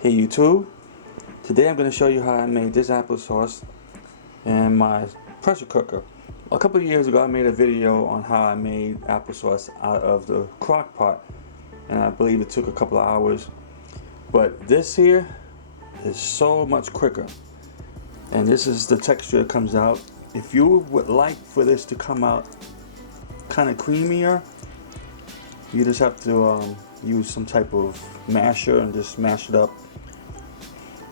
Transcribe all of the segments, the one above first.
Hey YouTube, today I'm going to show you how I made this applesauce in my pressure cooker. A couple of years ago I made a video on how I made applesauce out of the crock pot, and I believe it took a couple of hours, but this here is so much quicker, and this is the texture that comes out. If you would like for this to come out kind of creamier, you just have to use some type of masher and just mash it up.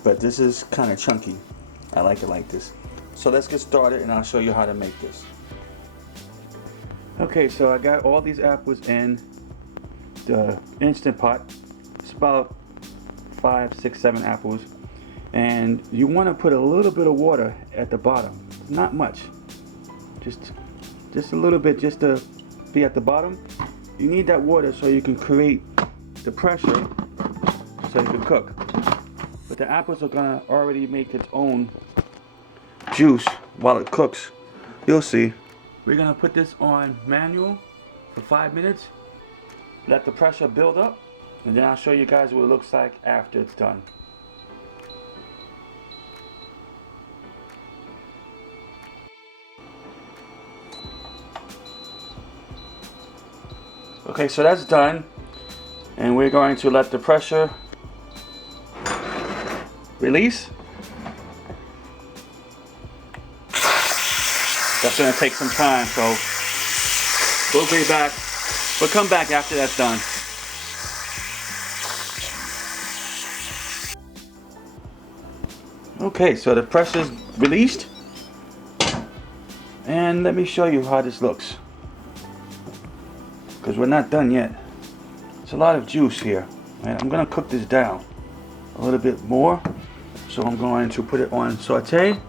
But this is kind of chunky. I like it like this. So let's get started and I'll show you how to make this. Okay, so I got all these apples in the Instant Pot. It's about 5, 6, 7 apples. And you want to put a little bit of water at the bottom. Not much. Just a little bit, just to be at the bottom. You need that water so you can create the pressure so you can cook. But the apples are gonna already make its own juice while it cooks. You'll see. We're gonna put this on manual for 5 minutes. Let the pressure build up, and then I'll show you guys what it looks like after it's done. Okay, so that's done, and we're going to let the pressure release. That's going to take some time, so we'll be back. We'll come back after that's done. Okay, so the pressure's released, and let me show you how this looks, because we're not done yet. It's a lot of juice here, and I'm going to cook this down a little bit more. So I'm going to put it on saute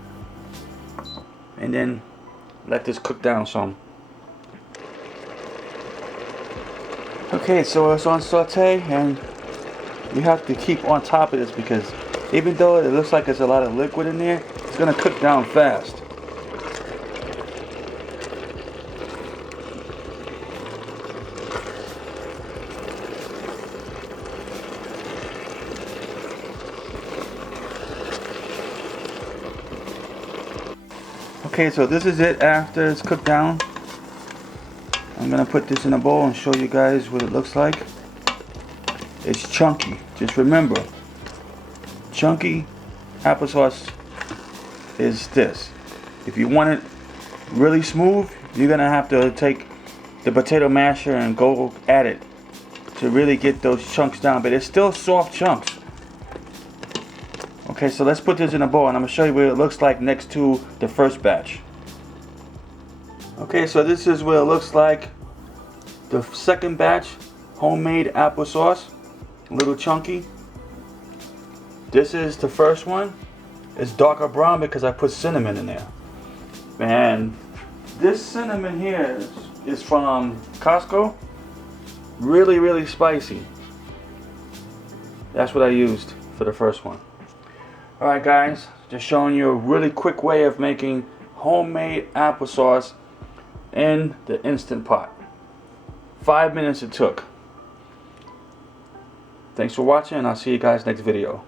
and then let this cook down some. Okay, so it's on saute, and you have to keep on top of this because even though it looks like there's a lot of liquid in there, it's going to cook down fast. Okay, so this is it after it's cooked down. I'm gonna put this in a bowl and show you guys what it looks like. It's chunky. Just remember, chunky applesauce is this. If you want it really smooth, you're gonna have to take the potato masher and go at it to really get those chunks down, but it's still soft chunks. Okay, so let's put this in a bowl and I'm going to show you what it looks like next to the first batch. Okay, so this is what it looks like. The second batch, homemade applesauce, a little chunky. This is the first one. It's darker brown because I put cinnamon in there. And this cinnamon here is from Costco. Really, really spicy. That's what I used for the first one. Alright guys, just showing you a really quick way of making homemade applesauce in the Instant Pot. 5 minutes it took. Thanks for watching, and I'll see you guys next video.